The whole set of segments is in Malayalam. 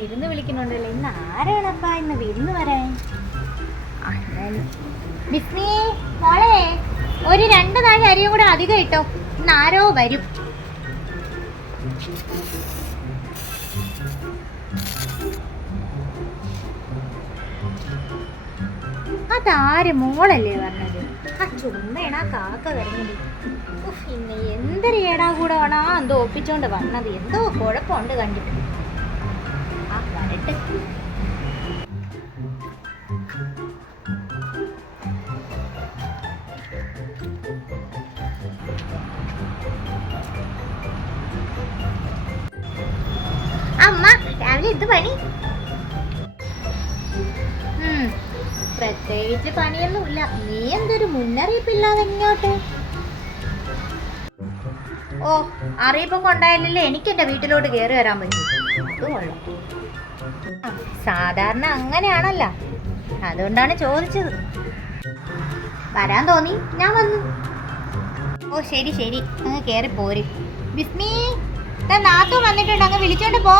വിരുന്ന് വിളിക്കുന്നുണ്ടല്ലോ. ഇന്ന് ആരാണപ്പാ ഇന്ന് വിരുന്ന് വരാൻ? ബിസ്മി മോളെ, ഒരു 2 നാഴി അരിയും കൂടെ അധികം ഇട്ടോ, ഇന്ന് ആരോ വരും. അതാര് മോളല്ലേ പറഞ്ഞത്? ആ ചുമ്മേണ കാക്ക വരുന്നത്. ഇന്ന് എന്തൊരു ഏടാ കൂടെ വേണോ എന്തോ ഒപ്പിച്ചോണ്ട് വന്നത്. എന്തോ കുഴപ്പമുണ്ട് കണ്ടിട്ട്. ആ വരട്ടെ. അമ്മ രാവിലെ എന്ത് പണി? പ്രത്യേകിച്ച് പണിയൊന്നുമില്ല. നീ എന്തൊരു മുന്നറിയിപ്പില്ലാതെ ഇങ്ങോട്ട്? ഓ, അറിയിപ്പൊക്കെ ഉണ്ടായില്ലല്ലേ എനിക്ക് എന്റെ വീട്ടിലോട്ട് കയറി വരാൻ പറ്റും. അതുകൊള്ളാം. സാധാരണ അങ്ങനെയാണല്ലോ, അതുകൊണ്ടാണ് ചോദിച്ചത്. വരാൻ തോന്നി, ഞാൻ വന്നു. ഓ ശരി ശരി, അങ്ങ് കയറി പോര്. ബിസ്മി, നാത്തു വന്നിട്ടുണ്ട്, അങ്ങ് വിളിച്ചോണ്ട് പോ.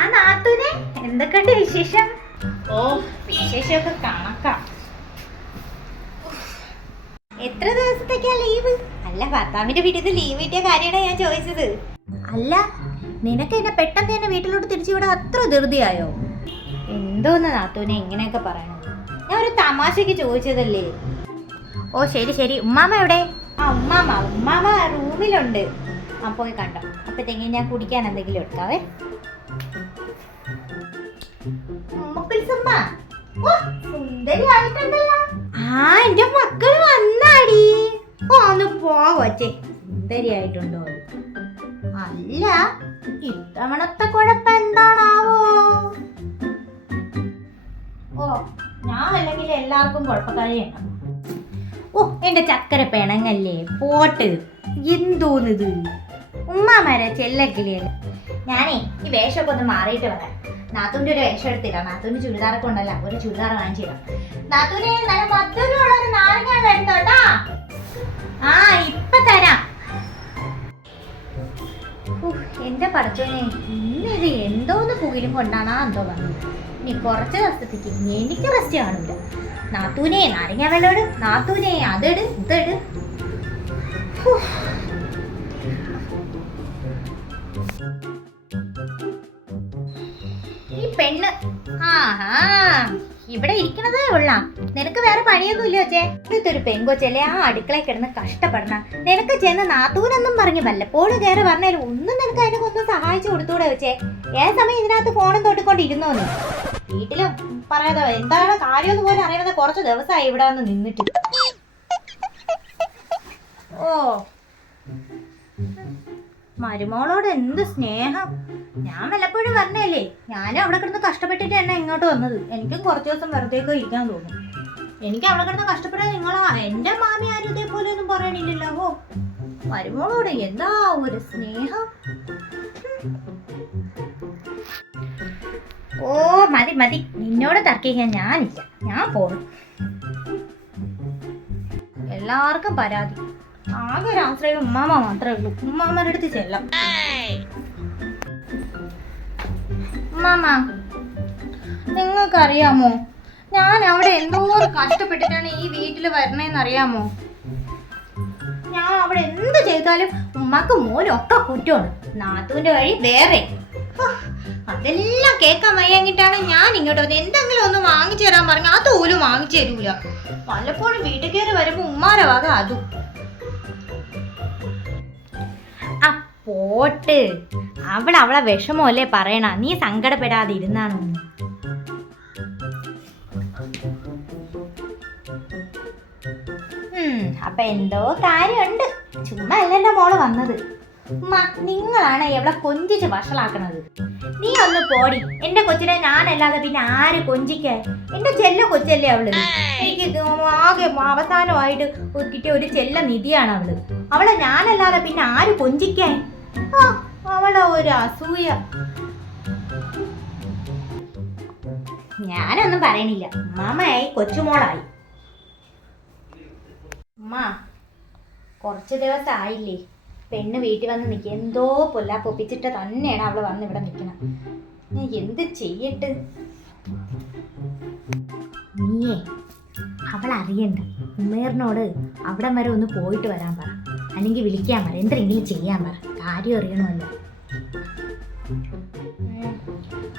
ആ നാത്തൂനെ, എന്തൊക്കെയുണ്ട് വിശേഷം? ഓ വിശേഷമൊക്കെ കണക്കാം. എത്ര ദിവസത്തേക്കാ ലീവ്? അല്ല, ഭർത്താവിന്റെ വീട്ടിൽ നിന്ന് ലീവ് കിട്ടിയ കാര്യമാണ് ഞാൻ ചോദിച്ചത്. അല്ല, നിനക്ക് എന്നെ പെട്ടെന്ന് തന്നെ വീട്ടിലോട്ട് തിരിച്ചു വിടാൻ അത്ര ധൃതിയായോ? എന്തോന്ന് നാത്തൂനെ ഇങ്ങനെയൊക്കെ പറയണത്? ഞാൻ ഒരു തമാശക്ക് ചോദിച്ചതല്ലേ. ഓ ശരി ശരി. ഉമ്മാമ എവിടെ? ആ ഉമ്മാമ റൂമിലുണ്ട്. ആ പോയി കണ്ടോ. അപ്പത്തേക്കും ഞാൻ കുടിക്കാൻ എന്തെങ്കിലും എടുക്കാവേ. ആ എന്റെ മക്കൾ വന്നാടി. ഒന്ന് പോവച്ചേ, സുന്ദരിയായിട്ടുണ്ടോ? അല്ല, ഇത്തവണത്തെ കുഴപ്പം എന്താണാവോ? ഓ, ഞാൻ അല്ലെങ്കിൽ എല്ലാവർക്കും കുഴപ്പക്കാരിയാണ്. ഓ എന്റെ ചക്കര പെണങ്ങല്ലേ, പോട്ട്. എന്തോന്നിത് ഉമ്മാമാരെ ചെല്ലക്കിളിയല്ലേ. ഞാനേ ഈ വേഷമൊക്കെ ഒന്ന് മാറിയിട്ട് വരാം. നാത്തൂന്റെ ഒരു വേഷം എടുത്തില്ല. നാത്തൂന്റെ ചുരിദാറൊക്കെ ഉണ്ടല്ലോ, ഒരു ചുരിദാർ വാങ്ങിച്ചിടാം. നാത്തൂനെ നല്ല മധുരമുള്ളൊരു നാരങ്ങ എടുത്തോട്ടാ. ആ ഇപ്പൊ തരാം. എന്റെ പടച്ചോനെ, ഇന്നിത് എന്തോന്ന് പുകിലും കൊണ്ടാണാ എന്തോ വന്നത്. ഇനി കുറച്ച് ദിവസത്തേക്ക് എനിക്ക് റെസ്റ്റ് കാണൂല. നാത്തൂനെ നാരങ്ങ വെള്ളോട്, നാത്തൂനെ അതെട് ഇതെട്. ഈ പെണ്ണ് ആഹാ ഇവിടെ ഇരിക്കണതേ ഉള്ളാ. നിനക്ക് വേറെ പണിയൊന്നും ഇല്ല വെച്ചേ. ഇതൊരു പെങ്കൊച്ചല്ലേ ആ അടുക്കളയിൽ കിടന്ന് കഷ്ടപ്പെടണ. നിനക്ക് ചെന്ന് നാത്തൂനൊന്നും പറഞ്ഞ് വല്ലപ്പോഴും കയറി പറഞ്ഞാലും ഒന്നും നിനക്ക് അതിനൊക്കെ സഹായിച്ചു കൊടുത്തൂടെ വെച്ചേ. ഏത് സമയം ഇതിനകത്ത് ഫോണും തൊട്ടിക്കൊണ്ടിരുന്നോ നീ? വീട്ടിലും പറയാതെ എന്താണ് കാര്യമെന്ന് പോലും അറിയാതെ കുറച്ച് ദിവസമായി ഇവിടെ വന്ന് നിന്നിട്ട്. ഓ മരുമോളോട് എന്ത് സ്നേഹം. ഞാൻ വല്ലപ്പോഴും പറഞ്ഞല്ലേ, ഞാനും അവിടെ കിടന്ന് കഷ്ടപ്പെട്ടിട്ട് തന്നെ ഇങ്ങോട്ട് വന്നത്. എനിക്കും കുറച്ച് ദിവസം വെറുതേക്കോ ഇരിക്കാൻ തോന്നും. എനിക്ക് അവിടെ കിടന്ന് കഷ്ടപ്പെടാൻ നിങ്ങളാ. എന്റെ മാമി ആരും ഇതേപോലെ ഒന്നും പറയണില്ലല്ലോ. ഓ മരുമോളോട് എന്താ ഒരു സ്നേഹം. ഓ മതി മതി, നിന്നോട് തർക്കിക്കാൻ ഞാനില്ല, ഞാൻ പോണു. എല്ലാവർക്കും പരാതി. ആകെ ഒരു ആശ്രയം ഉമ്മാമ മാത്രമേ ഉള്ളൂ. ഉമ്മാമ്മയുടെ അടുത്ത് ചെല്ലാം. ഉമ്മാമ, നിങ്ങൾക്കറിയാമോ ഞാൻ അവിടെ എന്തോരം കഷ്ടപ്പെട്ടിട്ടാണ് ഈ വീട്ടിൽ വരണേന്നറിയാമോ? ഞാൻ അവിടെ എന്ത് ചെയ്താലും ഉമ്മാക്ക് മോനൊക്കെ കുറ്റമാണ്. നാത്തൂന്റെ വഴി വേറെ. അതെല്ലാം കേൾക്കാൻ വയ്യാങ്ങിട്ടാണ് ഞാൻ ഇങ്ങോട്ട് വന്നത്. എന്തെങ്കിലും ഒന്ന് വാങ്ങിച്ചു തരാൻ പറഞ്ഞു അതുപോലും വാങ്ങിച്ചു തരൂല. പലപ്പോഴും വീട്ടിൽ കയറി വരുമ്പോ ഉമ്മാരെ വക അതും. ആ പോട്ട്, അവളെ വിഷമല്ലേ പറയണ. നീ സങ്കടപ്പെടാതെ ഇരുന്നാണോ? അപ്പൊ എന്തോ കാര്യമുണ്ട്. ചുമ്മാ അല്ലല്ലോ മോള് വന്നത്. ഉമ്മ, നിങ്ങളാണ് എവിടെ കൊഞ്ചിച്ച് വഷളാക്കണത്. നീ ഒന്ന് പോടി. എന്റെ കൊച്ചിനെ ഞാനല്ലാതെ പിന്നെ ആര് കൊഞ്ചിക്കാൻ? എന്റെ ചെല്ല കൊച്ചല്ലേ അവള്. എനിക്ക് ആകെ അവസാനമായിട്ട് കിട്ടിയ ഒരു ചെല്ല നിധിയാണ് അവള്. അവളെ ഞാനല്ലാതെ പിന്നെ ആര് കൊഞ്ചിക്കാൻ? അവളെ ഒരു അസൂയ. ഞാനൊന്നും പറയണില്ല. ഉമ്മാമയായി കൊച്ചുമോളായി. ഉമ്മ കുറച്ച് ദിവസം ആയില്ലേ പെണ്ണ് വീട്ടിൽ വന്ന് നിൽക്കുക. എന്തോ പൊപ്പിച്ചിട്ട് തന്നെയാണ് അവള് വന്ന് ഇവിടെ നിൽക്കണം. ഞാൻ എന്ത് ചെയ്യട്ട്? നീയേ അവൾ അറിയണ്ട. ഉമേറിനോട് അവിടെ വരെ ഒന്ന് പോയിട്ട് വരാൻ പറ, അല്ലെങ്കിൽ വിളിക്കാൻ പറ, എന്തെങ്കിലും ചെയ്യാൻ പറ. കാര്യം അറിയണമല്ലോ.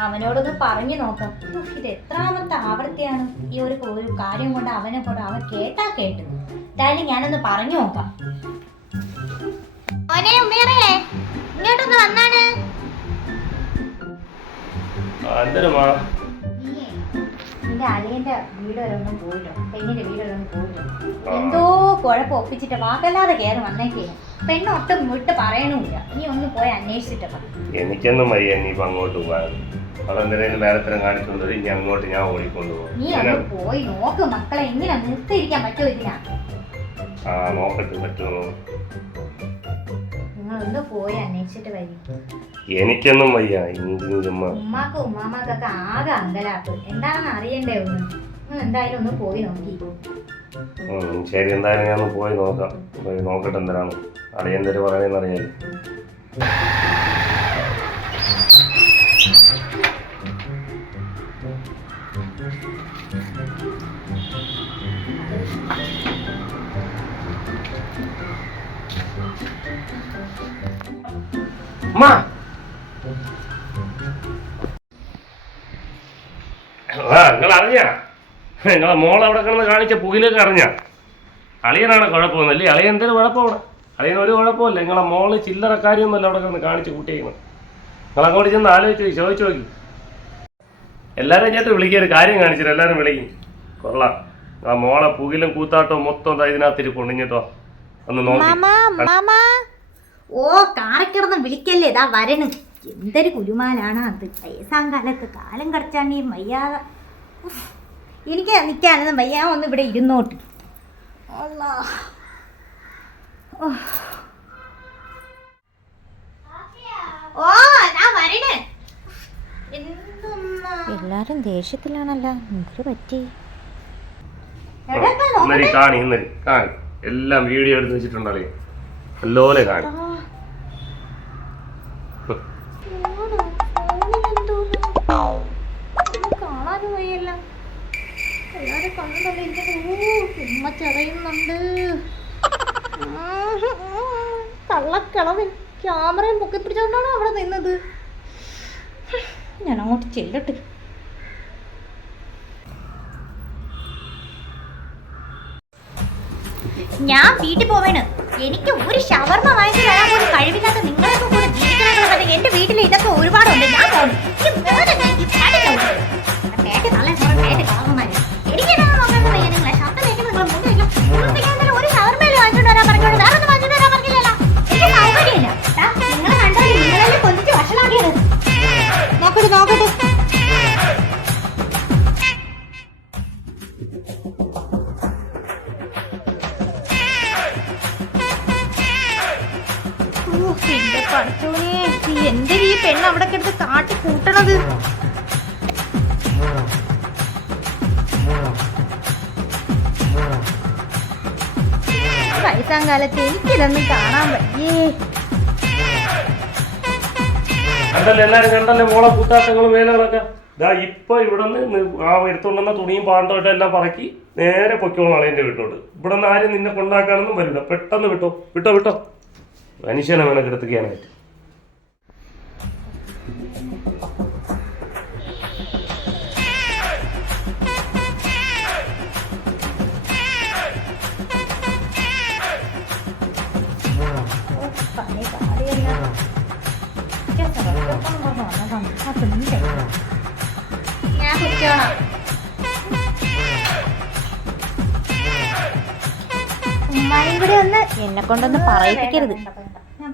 അവനോടൊന്ന് പറഞ്ഞു നോക്കാം. ഇത് എത്രാമത്തെ ആവർത്തിയാണ് ഈ ഒരു കാര്യം കൊണ്ട് അവൻ കേട്ടാ കേട്ടു. എന്തായാലും ഞാനൊന്ന് പറഞ്ഞു നോക്കാം. ഇങ്ങോട്ടൊന്ന് വന്നാണ്. നിന്റെ അളിയന്റെ വീട് വരെ ഒന്നും പോയില്ലോ, പെണ്ണിന്റെ വീട് വരെ ഒന്നും പോയില്ലോ. എന്തോ കുഴപ്പം ഒപ്പിച്ചിട്ട് വാക്കല്ലാതെ കയറി വന്നേക്കേ. പെണ്ണൊട്ടും വിട്ട് പറയണമില്ല. നീ ഒന്ന് പോയി അന്വേഷിച്ചിട്ട്. എനിക്കൊന്നും വയ്യ ഇനിയിപ്പോ അങ്ങോട്ട് പോകാൻ. അവളെന്തെങ്കിലും വേലത്തരം കാണിച്ചുകൊണ്ടത് ഇനി അങ്ങോട്ട് ഞാൻ ഓടിക്കൊണ്ടുപോകും. നീ ഒന്ന് പോയി നോക്ക് മക്കളെ, എങ്ങനെ നിർത്തിയിരിക്കാൻ പറ്റുമോ ഇതിനാ? ആ നോക്കട്ടെ പറ്റുമോ. നിങ്ങളൊന്ന് പോയി അന്വേഷിച്ചിട്ട് വരി. എനിക്കൊന്നും വയ്യ. ഉമ്മാക്കും ഉമ്മാമാക്കൊക്കെ ആകെ അങ്കലാപ്പ്. എന്താണെന്ന് അറിയണ്ടേ ഒന്ന്. നിങ്ങൾ എന്തായാലും ഒന്ന് പോയി നോക്കി. ശരി, എന്തായാലും ഞാൻ ഒന്ന് പോയി നോക്കാം. പോയി നോക്കട്ടെ എന്തിനാണ് അറിയെന്തൊരു പറയുന്നത് അറിയാലോ. നിങ്ങൾ അറിഞ്ഞ നിങ്ങളെ മോൾ അവിടെ കിടന്ന് കാണിച്ച പുകിലൊക്കെ അറിഞ്ഞ? അളിയനാണ് കുഴപ്പമൊന്നുമല്ലേ? അളിയൻ എന്തൊരു കുഴപ്പമാണ്? അളിയൻ ഒരു കുഴപ്പമില്ല. നിങ്ങളെ മോള് ചില്ലറ കാര്യമൊന്നുമല്ല അവിടെ കിടന്ന് കാണിച്ച് കൂട്ടിയേക്കുന്നത്. നിങ്ങളങ്ങോട്ട് ചെന്ന് ആലോചിച്ച് ചോദിച്ചു നോക്കി. എല്ലാവരും ചേർത്ത് വിളിക്കുക, ഒരു കാര്യം കാണിച്ചിട്ട് എല്ലാവരും വിളിക്കും. കൊള്ളാം. ആ മോളെ പുകിലും കൂത്താട്ടവും മൊത്തം ഇതിനകത്തിരി കൊണ്ടിഞ്ഞിട്ടോ ഒന്ന് നോക്കി. ഓ കാറക്കിടന്ന് വിളിക്കല്ലേ, ഇതാ വരണ്. എന്തൊരു കുരുമാലാണ് അത്. വയസ്സാം കാലത്ത് കാലം കടച്ചാണ്ടിയും വയ്യാതെ. എനിക്ക് നിൽക്കാനൊന്നും വയ്യ. ഒന്ന് ഇവിടെ ഇരുന്നോട്ട്. എല്ലാരും ദേഷ്യത്തിലാണല്ലോ. എന്തൊരു പറ്റി? കാണി എല്ലാം വീഡിയോ എടുത്ത് വെച്ചിട്ടുണ്ടല്ലേ. നല്ലോലെ കാണി. കാണാനും വയ്യല്ല. എല്ലാരും കണ്ണുണ്ട്. ഉമ്മ ചെറിയുന്നുണ്ട്. കള്ളക്കളവൻ ക്യാമറയും പൊക്കി പിടിച്ചോണ്ടാണ് അവിടെ നിന്നത്. ഞാൻ അങ്ങോട്ട് ചെല്ലട്ടെ. ഞാൻ വീട്ടിൽ പോവേണ്. എനിക്ക് ഒരു ഷവർമ്മ വാങ്ങിച്ചു തരാൻ പോലും കഴിവില്ലാത്ത നിങ്ങളൊക്കെ കൂടെ ജീവിക്കണമെന്നുള്ളത് എന്റെ വീട്ടിൽ ഇതൊക്കെ ഒരുപാടുണ്ട്. ഞാൻ പോകും. ഒരു ഷവർമ്മയിൽ വാങ്ങിച്ചോണ്ട് വരാൻ പറഞ്ഞോണ്ട് വേറെ ഒന്നും വാങ്ങിച്ചോണ്ട് വരാൻ പറഞ്ഞില്ലല്ലോ. എനിക്ക് സൗകര്യമില്ല. നിങ്ങൾ കണ്ടോ, നിങ്ങളെല്ലാം കൊതിച്ച് വഷളാക്കിയത്. നോക്കട്ടെ നോക്കട്ടെ. എന്റെ പഠിച്ചോനെ, എന്റെ ഈ പെണ്ണ് അവിടെ കിടന്ന് കാട്ടി കൂട്ടണത്. വയസ്സാം കാലത്ത് എനിക്കിതൊന്നും കാണാൻ പറ്റിയേ. കണ്ടല്ലോ എല്ലാരും, കണ്ടല്ലേ മോളെ കൂത്താട്ടങ്ങളും വേലകളൊക്കെ. ഇതാ ഇപ്പൊ ഇവിടെ നിന്ന് ആ എടുത്തുകൊണ്ടുവന്ന തുണിയും പാണ്ടോട്ടും എല്ലാം പറക്കി നേരെ പൊക്കോളാം അളിയന്റെ വീട്ടോട്ട്. ഇവിടെ നിന്ന് ആരും നിന്നെ കൊണ്ടാക്കാനൊന്നും വരില്ല. പെട്ടെന്ന് വിട്ടോ വിട്ടോ വിട്ടോ. മനുഷ്യനെ മെനക്കെടുത്തിക്കാനായിട്ട്. ഞാൻ കുടിച്ചോളാം. ഉമ്മായും കൂടെ ഒന്ന് എന്നെ കൊണ്ടൊന്ന് പറയിപ്പിക്കരുത്. ഞാൻ